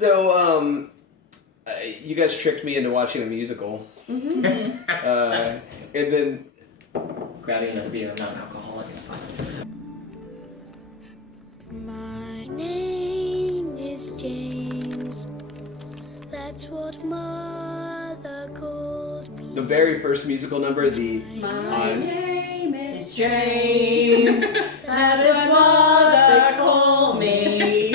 So, you guys tricked me into watching a musical. Mm-hmm. And then... Grabbing another beer, I'm not an alcoholic, it's fine. My name is James. That's what Mother called me. The very first musical number, My name is James. That's what Mother called me.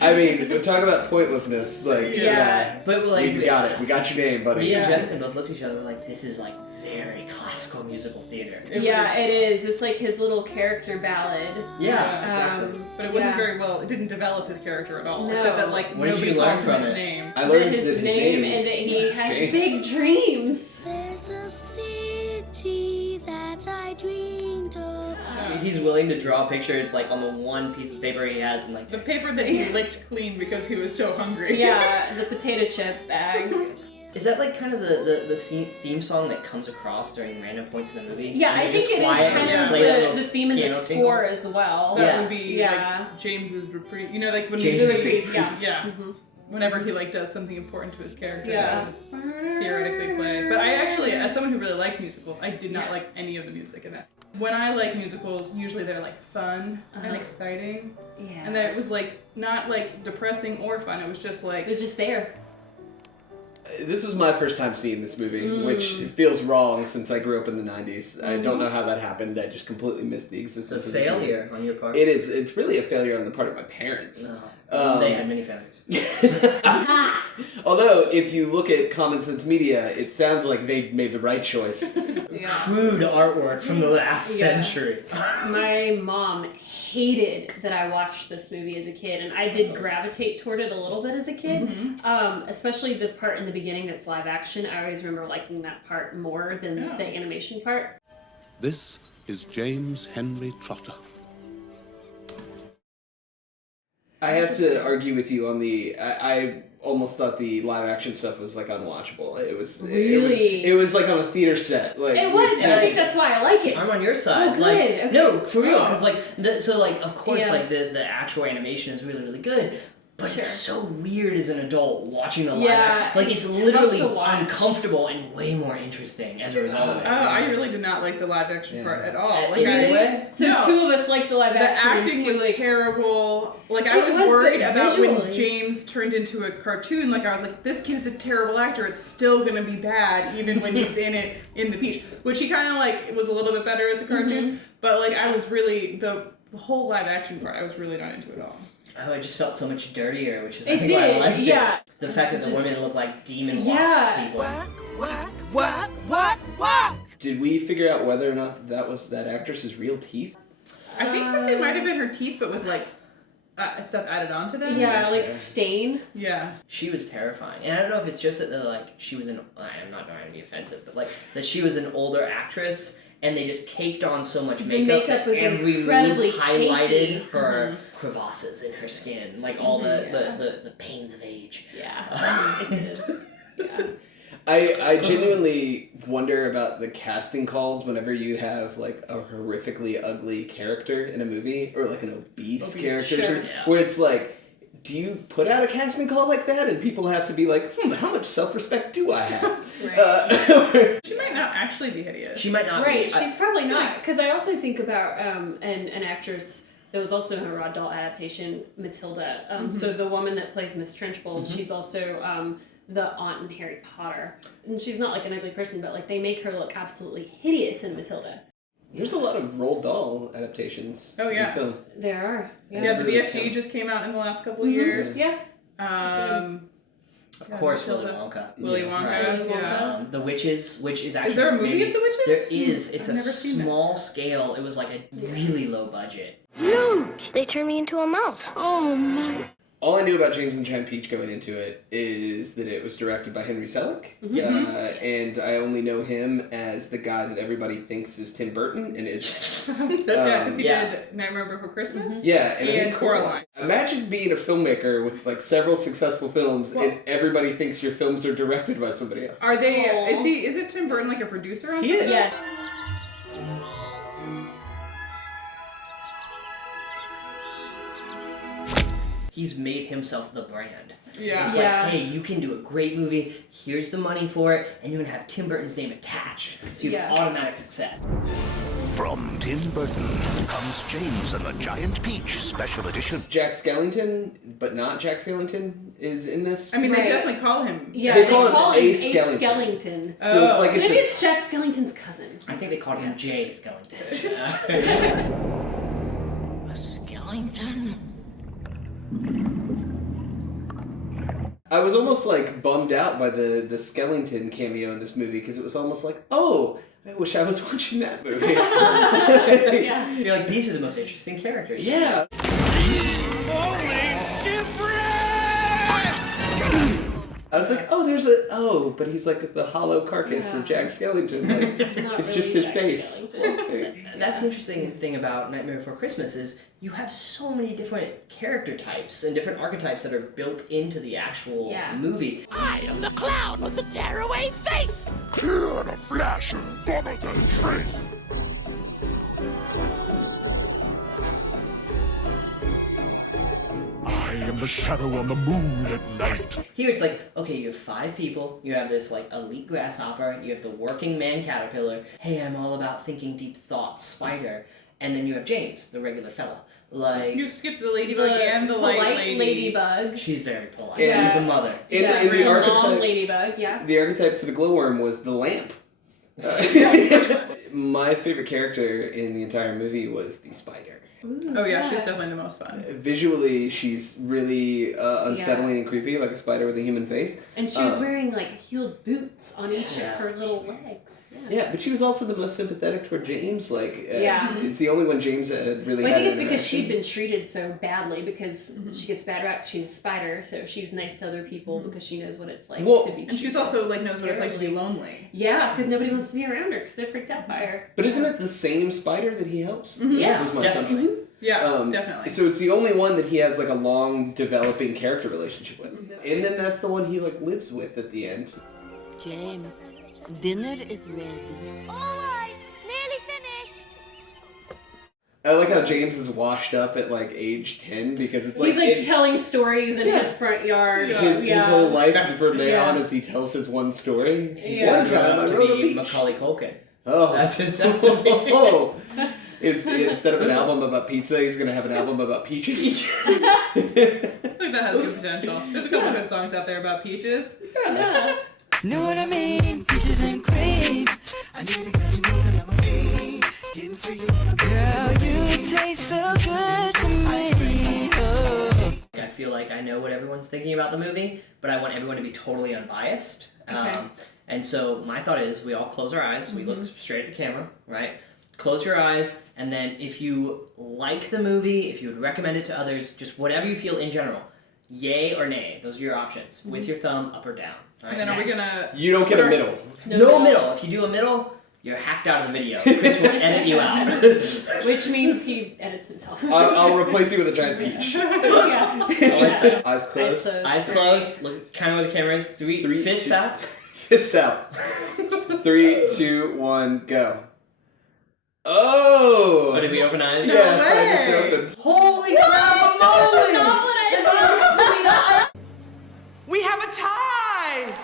I mean, talk about pointlessness. Like, Yeah. But like, we got it. We got your name, buddy. me and Jensen both looked at each other and were like, this is like very classical musical theater. Yeah, it is. It's like his little character ballad. Yeah, exactly. But it wasn't very well. It didn't develop his character at all. No. Except that like What did nobody you learn calls him from his it? name. I learned his that his name name and that he is has James. big dreams. There's a city that I dreamed of. He's willing to draw pictures like on the one piece of paper he has and like The paper that he licked clean because he was so hungry. Yeah, the potato chip bag. Is that like kind of the theme song that comes across during random points in the movie? Yeah, And I they're think just it is quiet kind and of play that little the theme in the piano score singles? as well. That Yeah. would be Yeah. like James's reprise. You know, like when James's The reprise, yeah. Yeah. Mhm. Whenever he like does something important to his character, Yeah. that would theoretically play. But I actually, as someone who really likes musicals, I did not like any of the music in it. When I like musicals, usually they're like fun and Uh-huh. exciting, Yeah. and that it was like not like depressing or fun. It was just It like was just there. This was my first time seeing this movie, which feels wrong since I grew up in the 90s. I don't know how that happened. I just completely missed the It's existence a of this movie. failure on your part. It is. It's really a failure on the part of my parents. No. They had many failures. Although, if you look at Common Sense Media, it sounds like they made the right choice. Yeah. Crude artwork from the last Yeah. century. My mom hated that I watched this movie as a kid, and I did gravitate toward it a little bit as a kid. Especially the part in the beginning that's live action. I always remember liking that part more than the animation part. This is James Henry Trotter. I have to argue with you on the. I almost thought the live action stuff was like unwatchable. It was. Really? It was like on a theater set. Like It was, and I think that's why I like it. I'm on your side. Oh, good. Like, Okay. No, for real, because like, of course, Yeah. like the actual animation is really, really good. But Sure. it's so weird as an adult watching the live Yeah, action. Like, it's it's literally tough to watch. uncomfortable and way more interesting as a result of it. oh, I really did not like the live action part at all. Like In any way? So No. two of us like the live the action. and acting two was like, terrible. Like I It was was, worried but about when visually. James turned into a cartoon. Like I was like, this kid's a terrible actor. It's still gonna be bad, even when he's in it in the Peach. Which he kind of like was a little bit better as a cartoon. But like I was really the whole live action part. I was really not into it at all. Oh, it just felt so much dirtier, which is I It think why I did, liked yeah. it. The fact that the Just- women look like demon Yeah. wasp people. Did we figure out whether or not that was that actress's real teeth? I think that they might have been her teeth, but with like stuff added onto them. Yeah, like stain. Yeah. She was terrifying. And I don't know if it's just that like she was I'm not trying to be offensive, but like that she was an older actress and they just caked on so much The makeup, makeup that was every incredibly move highlighted cakey. her crevasses in her skin, like all the pains of age. Yeah, it did. Yeah. I genuinely wonder about the casting calls whenever you have like a horrifically ugly character in a movie or like an obese character, sure. where it's like, do you put out a casting call like that and people have to be like, how much self-respect do I have? Right. She might not actually be hideous. She might not Right, be. she's probably not. Because I also think about an actress that was also in a Roald Dahl adaptation, Matilda. So the woman that plays Miss Trenchbold, she's also the aunt in Harry Potter. And she's not like an ugly person, but like they make her look absolutely hideous in Matilda. There's a lot of Roald Dahl adaptations in film. There are. Yeah, the BFG just came out in the last couple of years. Yeah. Of course, Willy Matilda. Wonka. Willy Wonka. Right. Yeah. The Witches, which is actually Is there a movie of the Witches? There is. It's I've a never seen that. small scale. It was like a really low budget. Look, they turned me into a mouse. Oh my. All I knew about James and Giant Peach going into it is that it was directed by Henry Selick. And I only know him as the guy that everybody thinks is Tim Burton and is. Yeah, because he Yeah. did Nightmare Before Christmas. Yeah, and I think Coraline. Imagine being a filmmaker with like several successful films and everybody thinks your films are directed by somebody else. Are they? Aw. Is it Tim Burton like a producer on He something? is. Yes. he's made himself the brand. Yeah. It's Yeah. like, hey, you can do a great movie, here's the money for it, and you're going to have Tim Burton's name attached. So you have automatic success. From Tim Burton comes James and the Giant Peach Special Edition. Jack Skellington, but not Jack Skellington, is in this. I mean, Right. they definitely call him. Yeah, They they call call him him A. A. Skellington. Skellington. So it's like So it's maybe a, it's Jack Skellington's cousin. I think they called him Jay Skellington. A skeleton? I was almost like bummed out by the Skellington cameo in this movie because it was almost like, oh, I wish I was watching that movie. Yeah. You're like, these are the most interesting characters. Yeah. I was like, but he's like the hollow carcass of Jack Skellington. Like, It's not it's really just his Jack face. Skellington. That's the interesting thing about Nightmare Before Christmas is you have so many different character types and different archetypes that are built into the actual movie. I am the clown with the tearaway face! Here in a flash and better than trace. I am the shadow on the moon at night. Here it's like, okay, you have 5 people, you have this like elite grasshopper, you have the working man caterpillar, hey, I'm all about thinking deep thoughts, spider, and then you have James, the regular fella. Like, You skipped the ladybug and the light polite lady. ladybug. she's very polite. Yeah. She's a mother. In the Exactly. Long archetype, ladybug, yeah. the archetype for the glowworm was the lamp. My favorite character in the entire movie was the spider. Ooh, Oh yeah, she's definitely the most fun. Visually, she's really unsettling and creepy, like a spider with a human face. And she was wearing like heeled boots on each of her little legs. Yeah, but she was also the most sympathetic toward James. Like, it's the only one James had really. Well, I had think it's an because she'd interaction. been treated so badly because she gets bad rap. She's a spider, so she's nice to other people because she knows what it's like to be treated. And she's also like knows what it's like to be lonely. Yeah, because nobody wants to be around her because they're freaked out by her. But isn't it the same spider that he helps? Yes, Was my definitely. assumption. Yeah, definitely. So it's the only one that he has like a long developing character relationship with, and then that's the one he like lives with at the end. James, dinner is ready. Alright, nearly finished. I like how James is washed up at like age 10 because it's like He's like telling stories in his front yard. his whole life from there Yeah. on as he tells his one story. Yeah. One time I to rode a be beach. Macaulay Culkin. Oh, That's his destiny. Oh. Instead of an album about pizza, he's gonna have an album about peaches. I think that has good potential. There's a couple good songs out there about peaches. Yeah. Know what I mean? Peaches and cream. I need to get you moving on my feet. Getting free. Girl, you taste so good to me. Oh. I feel like I know what everyone's thinking about the movie, but I want everyone to be totally unbiased. Okay. And so my thought is we all close our eyes, we look straight at the camera, right? Close your eyes, and then if you like the movie, if you would recommend it to others, just whatever you feel in general, yay or nay, those are your options, with your thumb up or down. Right? And then are we gonna? You don't get a middle. No middle. If you do a middle, you're hacked out of the video. Chris will edit you out. Which means he edits himself. I'll replace you with a giant peach. Yeah. Eyes closed. Eyes closed, look kind of where the camera is. Three fists two- out. Fists out. 3, 2, 1, go. Oh! Oh, did we open eyes? Yes, I just opened. Holy crap, That's not what I thought. We have a tie!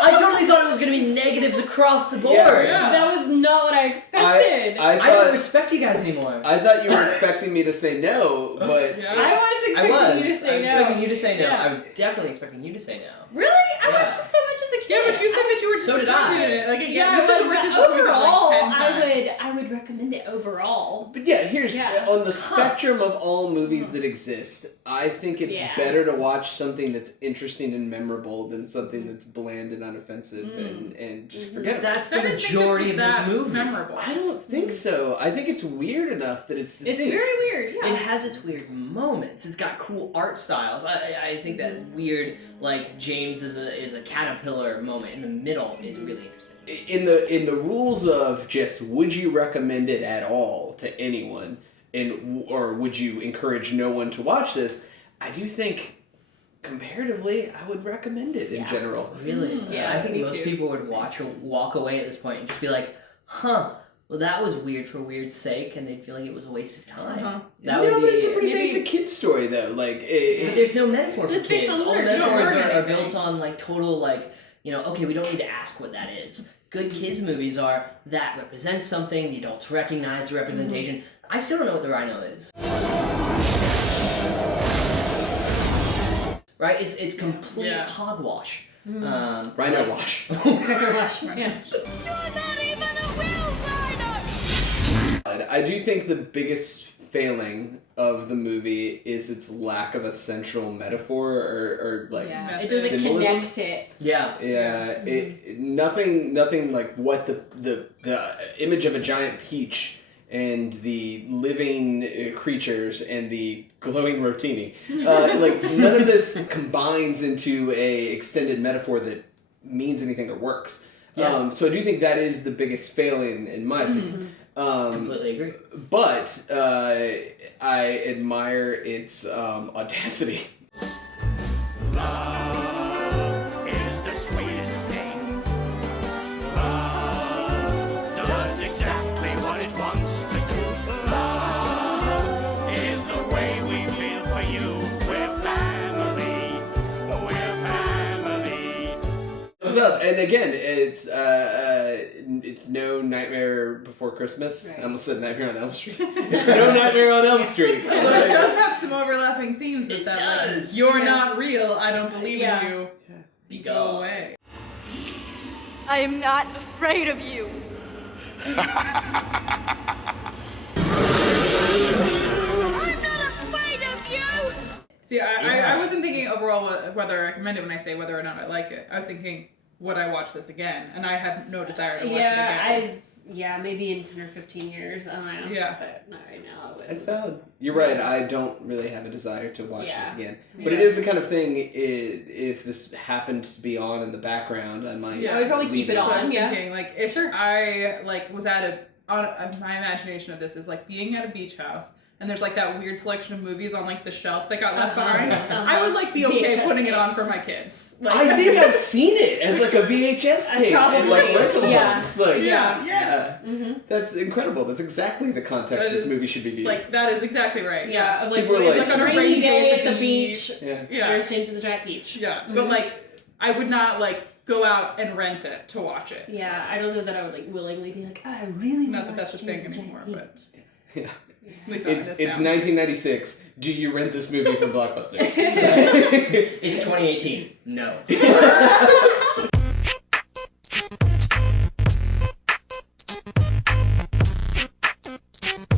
I totally thought it was going to be negatives across the board. Yeah. That was not what I expected. I don't respect you guys anymore. I thought you were expecting me to say no, but Yeah. I was expecting you to say I was no. expecting you to say no. Yeah. I was definitely expecting you to say no. Really? I Yeah. watched it so much as a kid. Yeah, but you said that you were So did disappointed I. in it. Like, Yeah, you said you but were disappointed overall, like 10 times. I would recommend it overall. But yeah, here's Yeah. on the spectrum of all movies that exist, I think it's Yeah. better to watch something that's interesting and memorable than something that's bland and unoffensive and just forget it. That's I the didn't think majority of this was this that movie. memorable. I don't think so. I think it's weird enough that it's distinct. It's very weird, yeah. It has its weird moments. It's got cool art styles. I think that weird, like James is a caterpillar moment in the middle is really interesting. In the rules of just would you recommend it at all to anyone, or would you encourage no one to watch this? I do think comparatively, I would recommend it in general. Really? Yeah, I think me most too. people would walk away at this point and just be like, huh, well, that was weird for weird's sake, and they'd feel like it was a waste of time. Uh-huh. That No, would but be. it's a pretty maybe- basic kid's story though. Like, But there's no metaphor for It's based kids. on All learning. metaphors You don't learn are anything. built on like total like, okay, we don't need to ask what that is. Good kids movies are that represents something. The adults recognize the representation. I still don't know what the rhino is. Right? It's complete Yeah. hogwash. Rhino wash. Yeah. I do think the biggest failing of the movie is its lack of a central metaphor or like Yeah. It Message. doesn't symbolism. connect it. Yeah. Yeah, nothing like what the image of a giant peach and the living creatures and the glowing rotini, like none of this combines into a extended metaphor that means anything or works. Yeah. So I do think that is the biggest failing in my opinion. Completely agree. But I admire its audacity. Love is the sweetest thing. Love does exactly what it wants to do. Love is the way we feel for you. We're family. We're family. It's about, and again, it's no Nightmare Before Christmas. Right. I almost said Nightmare on Elm Street. It's no Nightmare on Elm Street. Well, it does have some overlapping themes with that. Like, does. you're Yeah. not real. I don't believe Yeah. in you. Be Go gone. away. I am not afraid of you. I'm not afraid of you! See, I Yeah. wasn't thinking overall whether I recommend it when I say whether or not I like it. I was thinking, would I watch this again? And I have no desire to watch it again. Maybe in 10 or 15 years. I don't know. Yeah. But not right now. I wouldn't. It's valid. You're right. I don't really have a desire to watch Yeah. this again. But it is the kind of thing. If this happened to be on in the background, I might. Yeah. I would probably leave keep it That's what I on. was Yeah. thinking. Like, if I was at my imagination of this is like being at a beach house, and there's like that weird selection of movies on like the shelf that got left behind. I would like be okay VHS putting it on tapes. for my kids. Like, I think I've seen it as like a VHS tape in like Probably. rental Yeah. homes. Like, Yeah. yeah. Mm-hmm. That's incredible. That's exactly the context That this is, movie should be viewed. like that is exactly right. Yeah. Of like, People are it's like- a rainy day at the beach. yeah. Yeah. There's James and the Giant Peach. Yeah. But Mhm. like, I would not like go out and rent it to watch it. Yeah, I don't know that I would like willingly be like, oh, I really Not wanna that that's a watch thing James and the anymore, Giant but Yeah. at least not in It's this 1996. Do you rent this movie from Blockbuster? It's 2018. No.